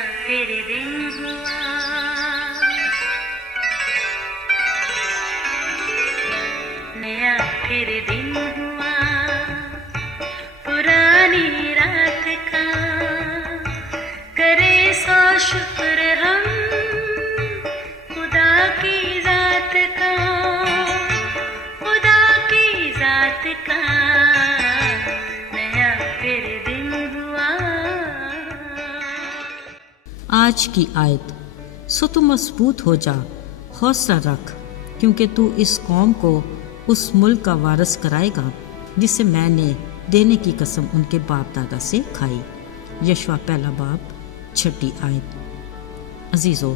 फिर दिन हुआ, नया फिर दिन हुआ, पुरानी रात का करे सो शुक्र हम खुदा की जात का, खुदा की जात का नया फिर दिन हुआ। आज की आयत, सो तू मजबूत हो जा, हौसला रख, क्योंकि तू इस कौम को उस मुल्क का वारिस कराएगा जिसे मैंने देने की कसम उनके बाप दादा से खाई। यशवा पहला बाब 6 आयत। अजीज़ों,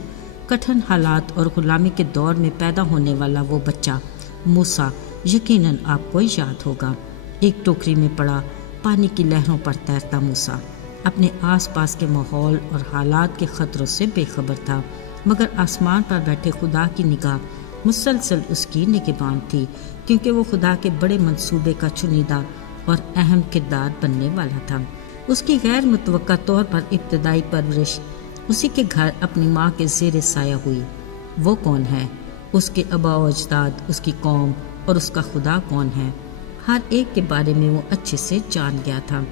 कठिन हालात और गुलामी के दौर में पैदा होने वाला वो बच्चा मूसा यकीनन आपको याद होगा। एक टोकरी में पड़ा पानी की लहरों पर तैरता मूसा अपने आसपास के माहौल और हालात के ख़तरों से बेखबर था, मगर आसमान पर बैठे खुदा की निगाह मुसलसल उसकी निगहबान थी, क्योंकि वो खुदा के बड़े मंसूबे का चुनिंदा और अहम किरदार बनने वाला था। उसकी गैर मुतवक्का तौर पर इब्तदाई परवरिश उसी के घर अपनी माँ के ज़ेर साया हुई। वो कौन है, उसके आबा व अजदाद, उसकी कौम और उसका खुदा कौन है, हर एक के बारे में वो अच्छे से जान गया था।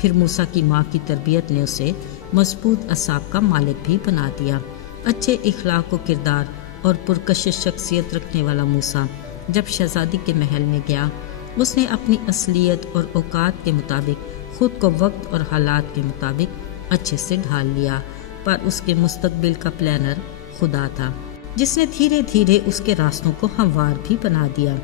फिर मूसा की माँ की तरबियत ने उसे मजबूत असाब का मालिक भी बना दिया। अच्छे इखलाक व किरदार और पुरकशिश शख्सियत रखने वाला मूसा जब शहजादी के महल में गया, उसने अपनी असलियत और औकात के मुताबिक खुद को वक्त और हालात के मुताबिक अच्छे से ढाल लिया, पर उसके मुस्तकबिल का प्लानर खुदा था, जिसने धीरे धीरे उसके रास्तों को हमवार भी बना दिया।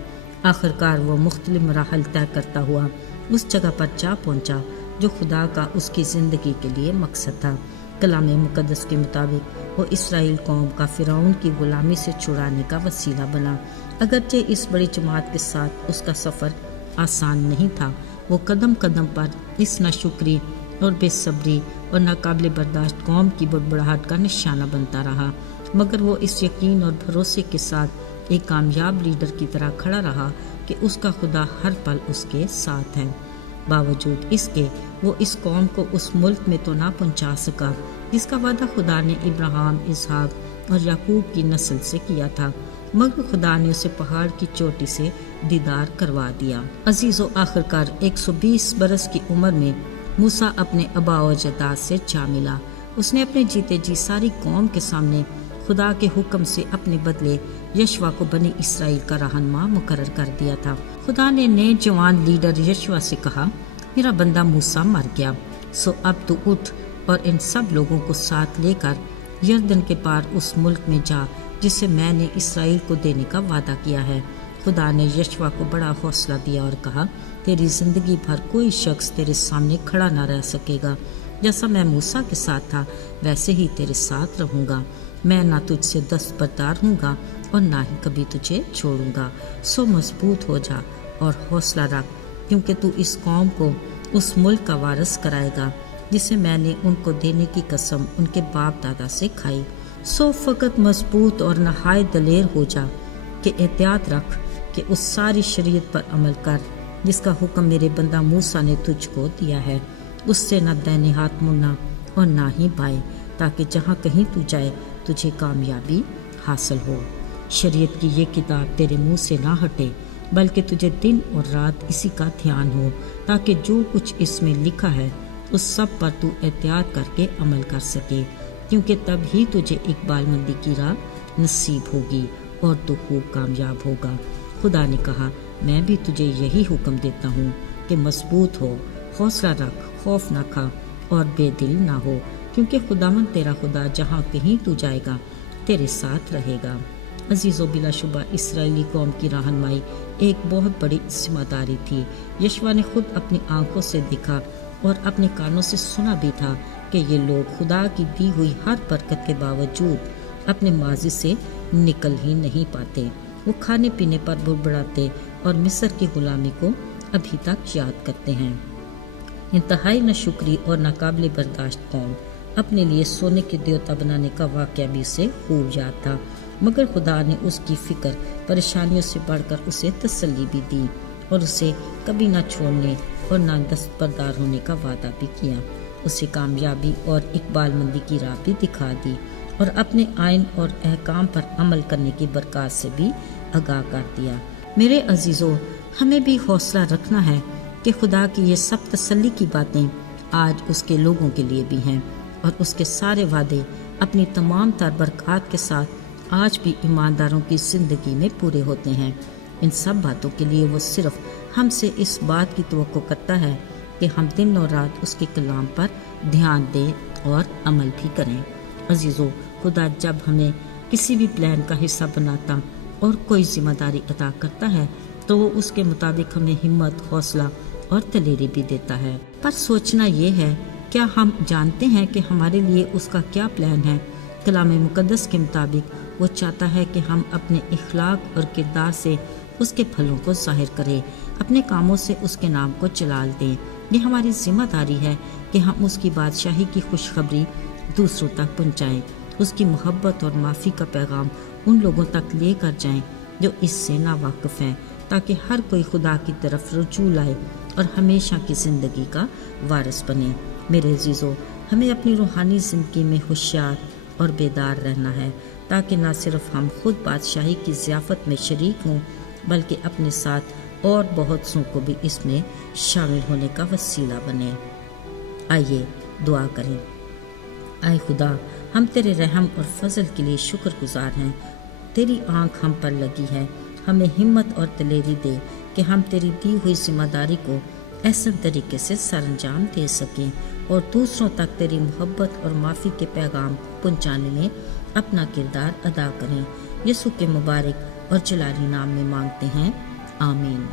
आखिरकार वो मुख्तलिफ मराहल तय करता हुआ उस जगह पर जा पहुंचा जो खुदा का उसकी ज़िंदगी के लिए मकसद था। कलाम मुक़द्दस के मुताबिक वो इसराइल कौम का फ़िरौन की ग़ुलामी से छुड़ाने का वसीला बना। अगरचे इस बड़ी जमात के साथ उसका सफ़र आसान नहीं था, वो कदम कदम पर इस नाशुक्री और बेसब्री और नाकाबिल बर्दाश्त कौम की बुड़बुड़ाहट का निशाना बनता रहा, मगर वो इस यकीन और भरोसे के साथ एक कामयाब लीडर की तरह खड़ा रहा कि उसका खुदा हर पल उसके साथ है। बावजूद इसके वो इस कौम को उस मुल्क में तो ना पहुंचा सका जिसका वादा खुदा ने इब्राहिम, इसहाक और याकूब की नस्ल से किया था, मगर खुदा ने उसे पहाड़ की चोटी से दीदार करवा दिया। अजीज़ों, आखिरकार 120 बरस की उम्र में मूसा अपने आबा व अजदाद से जा मिला। उसने अपने जीते जी सारी कौम के सामने खुदा के हुक्म से अपने बदले यशवा को बनी इसराइल का रहनुमा मुकर्रर कर दिया था। खुदा ने नए जवान लीडर यशवा से कहा, मेरा बंदा मूसा मर गया, सो अब तू उठ और इन सब लोगों को साथ लेकर यरदन के पार उस मुल्क में जा जिसे मैंने इसराइल को देने का वादा किया है। खुदा ने यशवा को बड़ा हौसला दिया और कहा, तेरी जिंदगी भर कोई शख्स तेरे सामने खड़ा ना रह सकेगा। जैसा मैं मूसा के साथ था वैसे ही तेरे साथ रहूँगा। मैं ना तुझसे दस्तबरदार हूँगा और ना ही कभी तुझे छोड़ूंगा। सो मजबूत हो जा और हौसला रख, क्योंकि तू इस कौम को उस मुल्क का वारिस कराएगा जिसे मैंने उनको देने की कसम उनके बाप दादा से खाई। सो फ़कत मजबूत और नहायत दलेर हो जा कि एहतियात रख कि उस सारी शरीयत पर अमल कर जिसका हुक्म मेरे बंदा मूसा ने तुझको दिया है। उससे न दाहिने हाथ मुड़ना और ना ही बाएं, ताकि जहाँ कहीं तू जाए तुझे कामयाबी हासिल हो। शरीयत की ये किताब तेरे मुंह से ना हटे, बल्कि तुझे दिन और रात इसी का ध्यान हो, ताकि जो कुछ इसमें लिखा है उस सब पर तू एहतियात करके अमल कर सके, क्योंकि तब ही तुझे इकबालमंदी की राह नसीब होगी और तू खूब कामयाब होगा। खुदा ने कहा, मैं भी तुझे यही हुक्म देता हूँ कि मजबूत हो, हौसला रख, खौफ न खा और बेदिल ना हो, क्योंकि खुदावंद तेरा खुदा जहाँ कहीं तू जाएगा तेरे साथ रहेगा। अजीज़ों, बिलाशुबा इसराइली कौम की रहनुमाई एक बहुत बड़ी जिम्मेदारी थी। यशवा ने खुद अपनी आंखों से देखा और अपने कानों से सुना भी था कि ये लोग खुदा की दी हुई हर बरकत के बावजूद अपने माजी से निकल ही नहीं पाते। वो खाने पीने पर बुड़बुड़ाते और मिस्र की गुलामी को अभी तक याद करते हैं। इंतहाई नाशुक्री और नाकाबिल बर्दाश्त कौम अपने लिए सोने के देवता बनाने का वाक़या भी उसे खूब याद था, मगर खुदा ने उसकी फ़िक्र परेशानियों से बढ़कर उसे तसल्ली भी दी और उसे कभी ना छोड़ने और ना दस्तबरदार होने का वादा भी किया। اسے کامیابی اور اقبال مندی کی راہ بھی دکھا دی اور اپنے آئین اور احکام پر عمل کرنے کی برکات سے بھی آگاہ کر دیا۔ میرے عزیزو، ہمیں بھی حوصلہ رکھنا ہے کہ خدا کی یہ سب تسلی کی باتیں آج اس کے لوگوں کے لیے بھی ہیں، اور اس کے سارے وعدے اپنی تمام تر برکات کے ساتھ آج بھی ایمانداروں کی زندگی میں پورے ہوتے ہیں۔ ان سب باتوں کے لیے وہ صرف ہم سے اس بات کی توقع کرتا ہے کہ ہم دن اور رات اس کے کلام پر دھیان دیں اور عمل بھی کریں۔ عزیزو، خدا جب ہمیں کسی بھی پلان کا حصہ بناتا اور کوئی ذمہ داری عطا کرتا ہے تو وہ اس کے مطابق ہمیں ہمت، حوصلہ اور دلیری بھی دیتا ہے۔ پر سوچنا یہ ہے، کیا ہم جانتے ہیں کہ ہمارے لیے اس کا کیا پلان ہے؟ کلام مقدس کے مطابق وہ چاہتا ہے کہ ہم اپنے اخلاق اور کردار سے اس کے پھلوں کو ظاہر کریں، اپنے کاموں سے اس کے نام کو جلال دیں۔ یہ ہماری ذمہ داری ہے کہ ہم اس کی بادشاہی کی خوشخبری دوسروں تک پہنچائیں، اس کی محبت اور معافی کا پیغام ان لوگوں تک لے کر جائیں جو اس سے ناواقف ہیں، تاکہ ہر کوئی خدا کی طرف رجوع لائے اور ہمیشہ کی زندگی کا وارث بنے۔ میرے عزیزو، ہمیں اپنی روحانی زندگی میں ہوشیار اور بیدار رہنا ہے، تاکہ نہ صرف ہم خود بادشاہی کی ضیافت میں شریک ہوں بلکہ اپنے ساتھ اور بہت سوں کو بھی اس میں شامل ہونے کا وسیلہ بنے۔ آئیے دعا کریں۔ اے خدا، ہم تیرے رحم اور فضل کے لیے شکر گزار ہیں۔ تیری آنکھ ہم پر لگی ہے، ہمیں ہمت اور دلیری دے کہ ہم تیری دی ہوئی ذمہ داری کو احسن طریقے سے سر انجام دے سکیں اور دوسروں تک تیری محبت اور معافی کے پیغام پہنچانے میں اپنا کردار ادا کریں۔ یسوع کے مبارک اور جلالی نام میں مانگتے ہیں، آمین۔